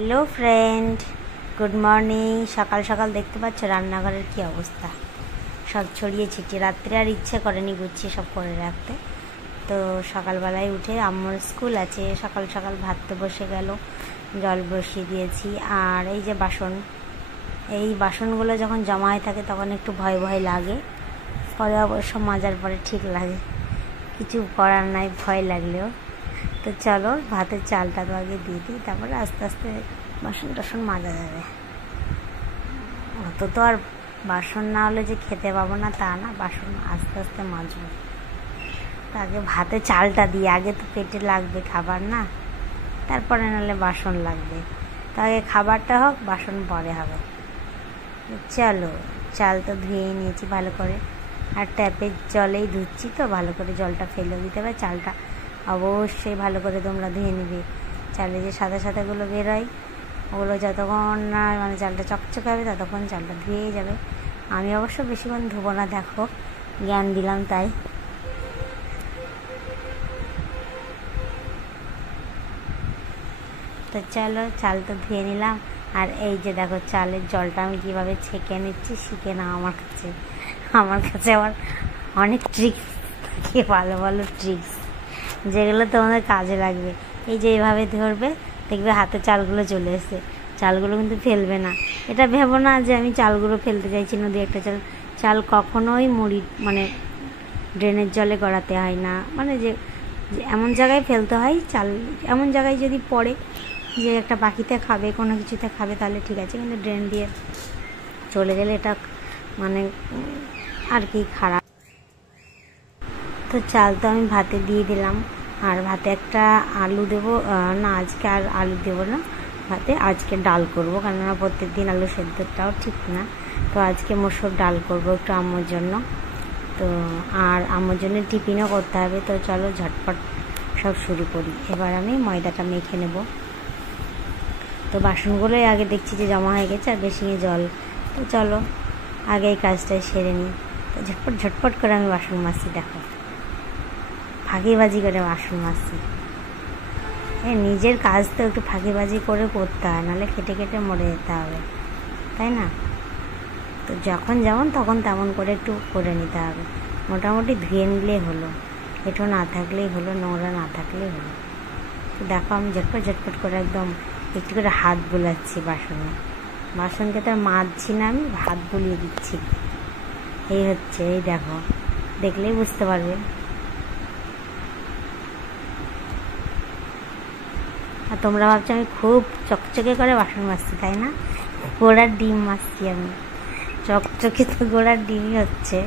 Hello friend, good morning. সকাল সকাল দেখতে পাচ্ছ রান্নাঘরের কি অবস্থা, সব ছড়িয়ে ছিটিয়ে। রাত্রে আর ইচ্ছে করেনি গুছিয়ে সব করে রাখতে। তো সকালবেলায় উঠে আম্মুর স্কুল আছে, সকাল সকাল ভাততে বসে গেল, জল বসিয়ে দিয়েছি। আর এই যে বাসন, এই বাসনগুলো যখন জমা হয়ে থাকে তখন একটু ভয় ভয় লাগে, পরে অবশ্য মাজার পরে ঠিক লাগে, কিছু করার নাই ভয় লাগলেও। তো চলো ভাতের চালটা তো আগে দিয়ে দিই, তারপরে আস্তে আস্তে বাসন টাসন মাজা যাবে। অত তো আর বাসন না হলে যে খেতে পাবো না তা না, বাসন আস্তে আস্তে মাজবো। আগে ভাতে চালটা দিই, আগে তো পেটে লাগবে খাবার না, তারপরে নাহলে বাসন লাগবে। তো আগে খাবারটা হোক, বাসন পরে হবে। চলো, চাল তো ধুয়ে নিয়েছি ভালো করে, আর ট্যাপের জলেই ধুচ্ছি, তো ভালো করে জলটা ফেলে দিতে হবে। চালটা অবশ্যই ভালো করে তোমরা ধুয়ে নেবে। চালে যে সাদা সাদাগুলো বেরোয়, ওগুলো যতক্ষণ না মানে চালটা চকচকে হবে ততক্ষণ চালটা ধুয়েই যাবে। আমি অবশ্য বেশিক্ষণ ধুবো না, দেখো জ্ঞান দিলাম তাই। তো চলো, চাল তো ধুয়ে নিলাম। আর এই যে দেখো চালের জলটা আমি কীভাবে ছেঁকে নিচ্ছি, শিখে নাও আমার কাছে। আমার কাছে আবার অনেক ট্রিক্স থাকে, ভালো ভালো ট্রিক্স, যেগুলো তোমাদের কাজে লাগবে। এই যে এইভাবে ধরবে, দেখবে হাতে চালগুলো চলে এসছে। চালগুলো কিন্তু ফেলবে না, এটা ভেবো না যে আমি চালগুলো ফেলতে চাইছি না। দু একটা চাল কখনোই মুড়ি মানে ড্রেনের জলে গড়াতে হয় না, মানে যে এমন জায়গায় ফেলতে হয় চাল, এমন জায়গায় যদি পড়ে যে একটা পাখিতে খাবে, কোনো কিছুতে খাবে, তাহলে ঠিক আছে, কিন্তু ড্রেন দিয়ে চলে গেলে এটা মানে আর কি খারাপ। তো চাল তো আমি ভাতে দিয়ে দিলাম, আর ভাতে একটা আলু দেবো না, আজকে আর আলু দেবো না ভাতে, আজকে ডাল করবো, কেননা প্রত্যেক দিন আলু সেদ্ধটাও ঠিক না। তো আজকে মসুর ডাল করবো একটু আম্মুর জন্য। তো আর আম্মুর জন্য টিফিনও করতে হবে। তো চলো ঝটপট সব শুরু করি। এবার আমি ময়দাটা মেখে নেব। তো বাসনগুলোই আগে দেখছি যে জমা হয়ে গেছে, আর বেশি জল। তো চলো আগে এই কাজটাই সেরে নিই। তো ঝটপট ঝটপট করে আমি বাসন মাজছি, দেখো ফাঁকিবাজি করে বাসন মাজছি। নিজের কাজ তো একটু ফাঁকিবাজি করে করতে হয়, নাহলে খেটে খেটে মরে যেতে হবে, তাই না? তো যখন যেমন তখন তেমন করে একটু করে নিতে হবে। মোটামুটি ধুয়ে নিলেই হলো, এঁটো না থাকলেই হলো, নোংরা না থাকলেই হলো। তো দেখো আমি ঝটপট ঝটপট করে একদম একটু করে হাত বুলাচ্ছি বাসনে। বাসনকে তো আর মাজছি না, আমি হাত বুলিয়ে দিচ্ছি। এই হচ্ছে, এই দেখো, দেখলেই বুঝতে পারবে। আর তোমরা ভাবছো আমি খুব চকচকে করে বাসন মাজছি, তাই না? গোড়ার ডিম মাজছি আমি, চকচকে তো গোড়ার ডিমই হচ্ছে।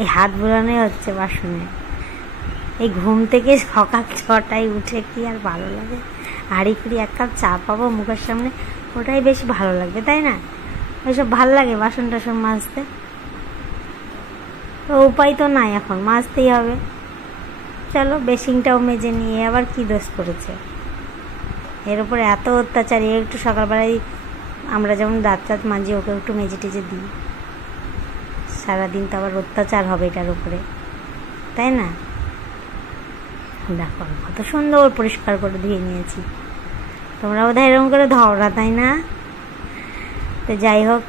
এই হাত বুলানোই হচ্ছে বাসনে। এই ঘুম থেকে সকাল 6টায় উঠে কি আর ভালো লাগে? হাঁড়ি কুড়ি এক কাপ চা পাবো মুখের সামনে, ওটাই বেশি ভালো লাগবে, তাই না? ওইসব ভালো লাগে বাসন টাসন মাজতে। তো উপায় তো নাই, এখন মাজতেই হবে। চলো বেসিংটাও মেজে নিয়ে, আবার কি দোষ করেছে এর উপরে এত অত্যাচার? একটু সকালবেলায় আমরা যেমন দাঁত টাত মাজি, ওকে একটু মেজে টেজে দিই। সারাদিন তো আবার অত্যাচার হবে এটার উপরে, তাই না? দেখো কত সুন্দর পরিষ্কার করে ধুয়ে নিয়েছি। তোমরা বোধহয় এরকম করে ধরো না, তাই না? তো যাই হোক,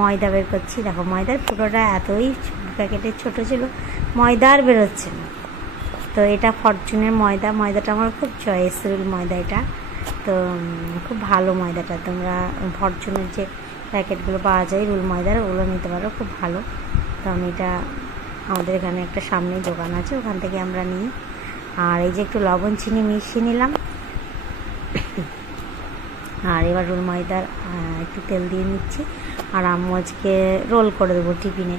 ময়দা বের করছি। দেখো ময়দার ফুটোটা এতই প্যাকেটের ছোটো ছিল, ময়দা আর বেরোচ্ছে না। তো এটা ফরচুনের ময়দা, ময়দাটা আমার খুব চয়েস, রুল ময়দা এটা। তো খুব ভালো ময়দাটা, তোমরা ফরচুনের যে প্যাকেটগুলো পাওয়া যায় রুল ময়দার, ওগুলো নিতে পারো, খুব ভালো। তো আমি এটা, আমাদের এখানে একটা সামনে দোকান আছে, ওখান থেকে আমরা নিই। আর এই যে একটু লবণ চিনি মিশিয়ে নিলাম। আর এবার রোল ময়দার একটু তেল দিয়ে নিচ্ছি। আর আম্মু আজকে রোল করে দেবো টিফিনে।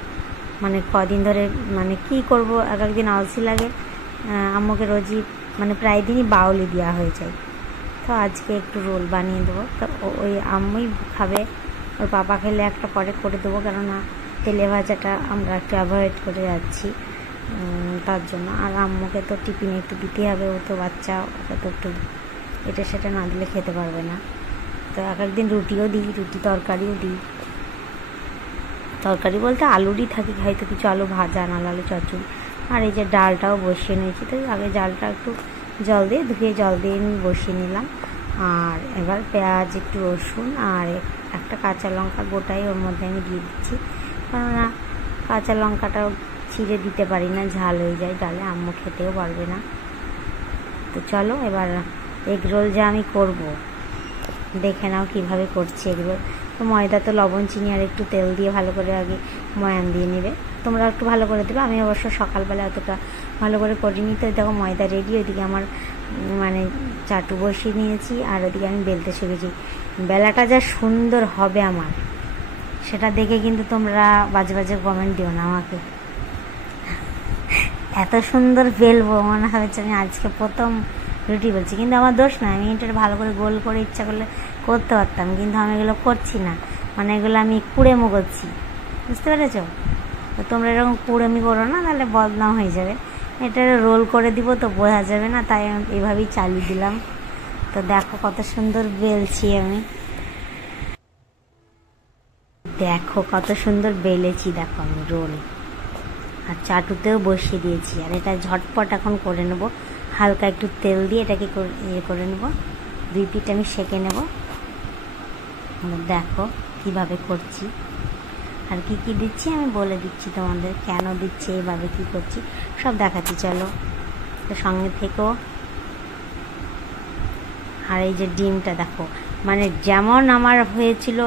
মানে কদিন ধরে মানে কি করব, এক একদিন আলসি লাগে। আম্মুকে রোজই মানে প্রায় দিনই বাউলি দেওয়া হয়ে যায়, তো আজকে একটু রোল বানিয়ে দেবো। তো ওই আম্মুই খাবে, ওর পাপা খেলে একটা পরে করে দেবো, কেননা তেলে ভাজাটা আমরা একটু অ্যাভয়েড করে যাচ্ছি, তার জন্য। আর আম্মুকে তো টিফিনে একটু দিতে হবে, ও তো বাচ্চা, ওকে তো একটু এটা সেটা না দিলে খেতে পারবে না। তো এক একদিন রুটিও দিই, রুটি তরকারিও দিই। তরকারি বলতে আলুরই থাকি, হয়তো কিছু আলু ভাজা, নাহলে আলু চচ্চড়ি। আর এই যে ডালটাও বসিয়ে নিয়েছি। তো আগে ডালটা একটু জল দিয়ে ধুয়ে জল দিয়ে আমি বসিয়ে নিলাম। আর এবার পেঁয়াজ, একটু রসুন আর একটা কাঁচা লঙ্কা গোটাই ওর মধ্যে আমি দিয়ে দিচ্ছি, কেননা কাঁচা লঙ্কাটাও ছিঁড়ে দিতে পারি না, ঝাল হয়ে যায় ডালে, আম্মু খেতেও পারবে না। তো চলো এবার এগ রোল যা আমি করব দেখে নাও কিভাবে করছি এগ রোল। তো ময়দা তো লবণ, চিনি আর একটু তেল দিয়ে ভালো করে আগে ময়ান দিয়ে নেবে, তোমরা একটু ভালো করে দেবে। আমি অবশ্য সকালবেলা অতটা ভালো করে করিনি। তো দেখো ময়দা রেডি, ওইদিকে আমার মানে চাটু বসিয়ে নিয়েছি আর ওদিকে আমি বেলতে শিখেছি। বেলাটা যা সুন্দর হবে আমার, সেটা দেখে কিন্তু তোমরা বাজে বাজে কমেন্ট দিও না আমাকে। এত সুন্দর বেলবো মনে হচ্ছে আমি আজকে প্রথম রুটি বলছি, কিন্তু আমার দোষ না, আমি এটা ভালো করে গোল করে ইচ্ছা করলে করতে পারতাম, কিন্তু আমি এগুলো করছি না, মানে এগুলো আমি কুড়েমো করছি, বুঝতে পেরেছ? তো তোমরা এরকম কুড়েমি করো না, তাহলে বদনাম হয়ে যাবে। এটা রোল করে দিব তো বোঝা যাবে না, তাই আমি এভাবেই চালিয়ে দিলাম। তো দেখো কত সুন্দর বেলছি আমি, দেখো কত সুন্দর বেলেছি, দেখো আমি রোল। আর চাটুতেও বসিয়ে দিয়েছি। আর এটা ঝটপট এখন করে নেব, হালকা একটু তেল দিয়ে এটাকে করে নেব, 2 পিঠ আমি সেঁকে নেব। দেখো কিভাবে করছি আর কি কি দিচ্ছি আমি বলে দিচ্ছি তোমাদের, কেন দিচ্ছি, এইভাবে কি করছি সব দেখাচ্ছি, চলো তো সঙ্গে থেকো। আর এই যে ডিমটা দেখো, মানে যেমন আমার হয়েছিল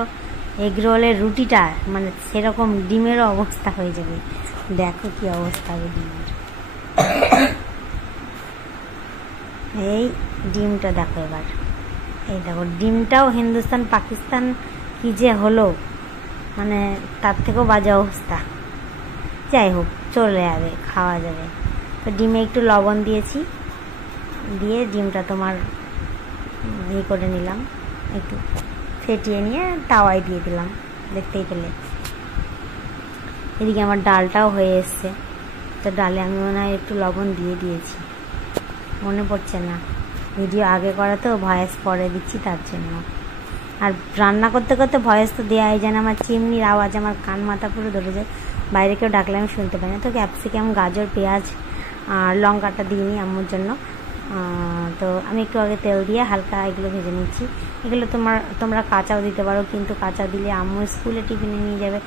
এগ রোলের রুটিটা, মানে সেরকম ডিমেরও অবস্থা হয়ে যাবে। দেখো কি অবস্থা হবে ডিমের। এই ডিমটা দেখো এবার, এই দেখো ডিমটাও হিন্দুস্তান পাকিস্তান কি যে হলো, মানে তার থেকেও বাজে অবস্থা। যাই হোক, চলে যাবে, খাওয়া যাবে। তো ডিমে একটু লবণ দিয়েছি, দিয়ে ডিমটা তোমার করে নিলাম, একটু ফেটিয়ে নিয়ে তাওয়ায় দিয়ে দিলাম, দেখতেই পেলে। এদিকে আমার ডালটাও হয়ে এসছে, তো ডালে আমি মনে হয় একটু লবণ দিয়ে দিয়েছি, মনে পড়ছে না, ভিডিও আগে করা তো ভয়েস পরে দিচ্ছি তার জন্য। আর রান্না করতে করতে ভয়েস তো দেওয়াই যায় না, আমার চিমনির আওয়াজ আমার কান মাথা পুরো ধরে যায়, বাইরে কেউ ডাকলে আমি শুনতে পাই না। তো ক্যাপসিকাম, গাজর, পেঁয়াজ আর লঙ্কাটা দিইনি আম্মুর জন্য। তো আমি একটু আগে তেল দিয়ে হালকা এগুলো ভেজে নিচ্ছি। এগুলো তোমরা কাঁচাও দিতে পারো, কিন্তু কাঁচা দিলে আম্মু স্কুলে টিফিনে নিয়ে যাবে,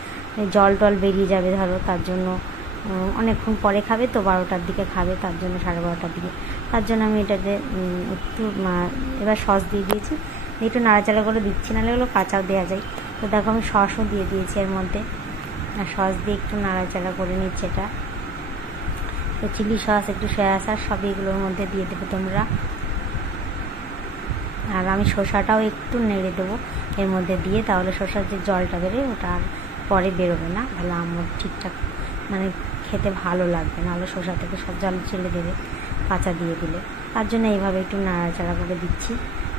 জল টল বেরিয়ে যাবে ধরো, তার জন্য অনেকক্ষণ পরে খাবে তো, 12টার দিকে খাবে, তার জন্য 12:30টার দিকে, তার জন্য আমি এটাতে একটু এবার সস দিয়ে দিয়েছি, একটু নাড়াচাড়া করে দিচ্ছি, নাহলে এগুলো কাঁচাও দেওয়া যায়। তো দেখো আমি সসও দিয়ে দিয়েছি এর মধ্যে, আর সস দিয়ে একটু নাড়াচাড়া করে নিচ্ছি এটা। তো চিলি সস, একটু সয়া সস, সবই এগুলোর মধ্যে দিয়ে দেবে তোমরা। আর আমি শসাটাও একটু নেড়ে দেবো এর মধ্যে দিয়ে, তাহলে শসার যে জলটা বেরোয় ওটা আর পরে বেরোবে না, তাহলে আমার ঠিকঠাক মানে খেতে ভালো লাগবে, নাহলে শসা থেকে সব জল ছেড়ে দেবে কাঁচা দিয়ে দিলে। তার জন্য এইভাবে একটু নাড়াচাড়া করে দিচ্ছি।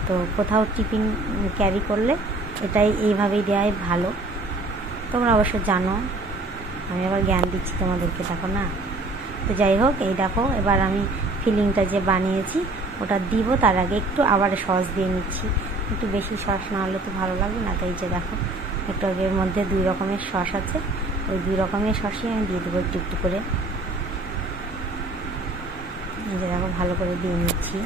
তো কোথাও টিফিন ক্যারি করলে এটাই এইভাবেই দেওয়াই ভালো, তোমরা অবশ্য জানো, আমি আবার জ্ঞান দিচ্ছি তোমাদেরকে, দেখো না। তো যাই হোক, এই দেখো এবার আমি ফিলিংটা যে বানিয়েছি ওটা দিব, তার আগে একটু আবার সস দিয়ে নিচ্ছি, একটু বেশি সস না হলে তো ভালো লাগবে না। তো এই যে দেখো একটু এর মধ্যে 2 রকমের সস আছে, ওই 2 রকমের সসই আমি দিয়ে দেবো একটু একটু করে। এই যে দেখো ভালো করে দিয়ে নিচ্ছি।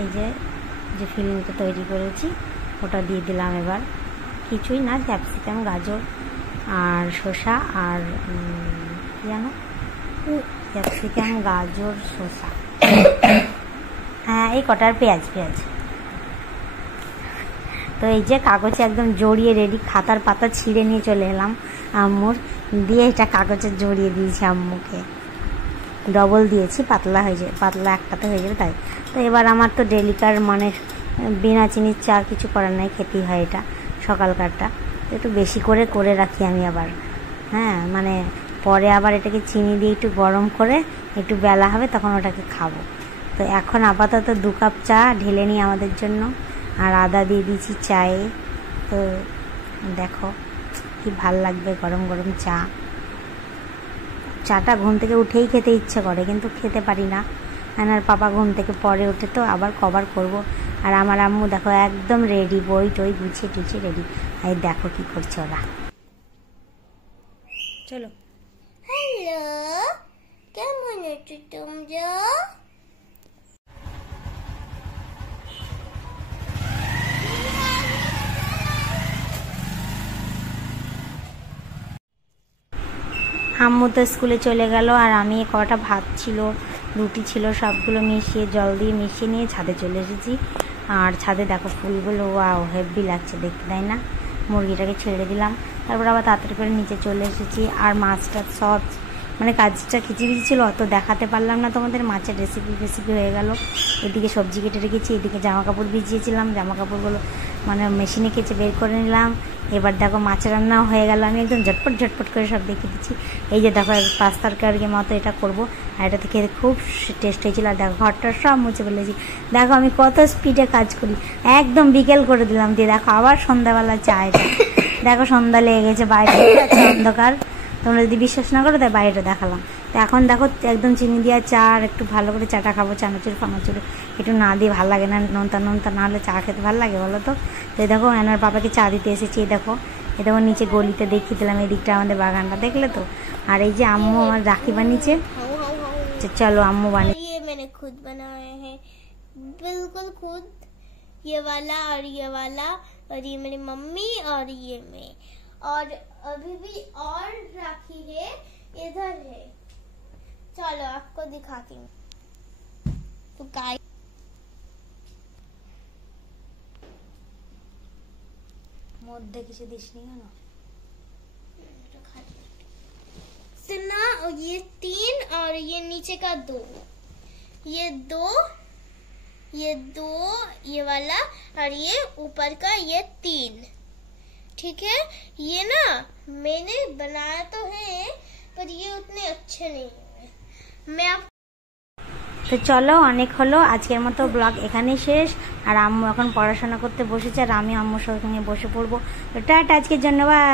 এই যে যে ফিলিংটা তৈরি করেছি ওটা দিয়ে দিলাম এবার, কিছুই না, ক্যাপসিকাম, গাজর আর শসা আর কি জানো, ক্যাপসিকাম, গাজর, শসা, হ্যাঁ এই কটার পেঁয়াজ। তো এই যে কাগজে একদম জড়িয়ে রেডি, খাতার পাতা ছিঁড়ে নিয়ে চলে এলাম আম্মুর, দিয়ে এটা কাগজে জড়িয়ে দিয়েছি আম্মুকে, ডবল দিয়েছি, পাতলা হয়ে যাবে, পাতলা একটাতে হয়ে যাবে তাই। তো এবার আমার তো ডেলিকার মানে বিনা চিনির চা কিছু করার নাই, খেতেই হয় এটা সকালকারটা, তো একটু বেশি করে রাখি আমি আবার, হ্যাঁ মানে পরে আবার এটাকে চিনি দিয়ে একটু গরম করে একটু বেলা হবে তখন ওটাকে খাবো। তো এখন আপাতত 2 কাপ চা ঢেলে নিই আমাদের জন্য, আর আদা দিয়ে দিয়েছি চায়ে। তো দেখো কি ভাল লাগবে গরম গরম চা। চাটা ঘুম থেকে উঠেই খেতে ইচ্ছে করে, কিন্তু খেতে পারি না, আর পাপা ঘুম থেকে পরে ওঠে তো আবার কভার করব। আর আমার আম্মু দেখো একদম রেডি, বই টই গুছিয়ে টুছিয়ে রেডি। এই দেখো কি করছে ওরা। চলো। হ্যালো, কেমন আছো তোমরা? আম্মু তো স্কুলে চলে গেল, আর আমি কটা ভাত ছিল, রুটি ছিল, সবগুলো মিশিয়ে জল দিয়ে মিশিয়ে নিয়ে ছাদে চলে এসেছি। আর ছাদে দেখো ফুলগুলো, ওয়াও হেভি লাগছে দেখতে, তাই না? মুরগিটাকে ছেড়ে দিলাম, তারপর আবার তাড়াতাড়ি করে নিচে চলে এসেছি। আর মাছটা সব মানে কাজটা খিচিবিচি ছিল, অত দেখাতে পারলাম না তোমাদের। মাছের রেসিপি হয়ে গেল। এদিকে সবজি কেটে রেখেছি, এদিকে জামা কাপড় ভিজিয়েছিলাম, জামা কাপড়গুলো মানে মেশিনে কেচে বের করে নিলাম। এবার দেখো মাছের রান্নাও হয়ে গেল। আমি একদম ঝটপট করে সব দেখিয়ে দিচ্ছি। এই যে দেখো পাস্তার কারির মতো এটা করবো, আর এটাতে খেতে খুব টেস্ট হয়েছিল। আর দেখো ঘরটা সব মুছে ফেলেছি। দেখো আমি কত স্পিডে কাজ করি, একদম বিকেল করে দিলাম। দিয়ে দেখো আবার সন্ধ্যাবেলা চায়টা, দেখো সন্ধ্যা লেগে গেছে, বাইরে অন্ধকার। তোমরা যদি বিশ্বাস না করো তাই বাইরে দেখালাম। তো এখন দেখো একদম চিনি দেওয়া চা, আর একটু ভালো করে চাটা খাবো, চানাচুর ফানাচুর একটু না দিয়ে ভালো লাগে না, নোনতা না হলে চা খেতে ভালো লাগে বলো তো। তো দেখো এনার বাবাকে চা দিতে এসেছি। দেখো এ দেখো নিচে গলিতে দেখিয়ে দিলাম, এই দিকটা আমাদের বাগানটা দেখলে তো। আর এই যে আম্মু আমার রাখি বানিয়েছে, চলো আম্মু বানিয়ে। ये मैंने खुद बनाए हैं, बिल्कुल खुद। ये वाला और ये मेरी मम्मी और ये मैं। और अभी भी और राखी है, इधर है, चलो आपको दिखाती हूँ। तो गाइस মধ্যে কিছু দিসনি কেন? सुना, और ये 3 और ये नीचे का 2, ये 2, ये वाला और ये ऊपर का ये 3, ठीक है। ये ना मैंने बनाया तो है, पर ये उतने अच्छे नहीं है। मैं आप তো চলো অনেক হলো, আজকের মতো ব্লগ এখানেই শেষ। আর আম্মু এখন পড়াশোনা করতে বসেছে, আর আমি আম্মুর সঙ্গে বসে পড়বো। তো টাটা আজকের জন্য, বাই।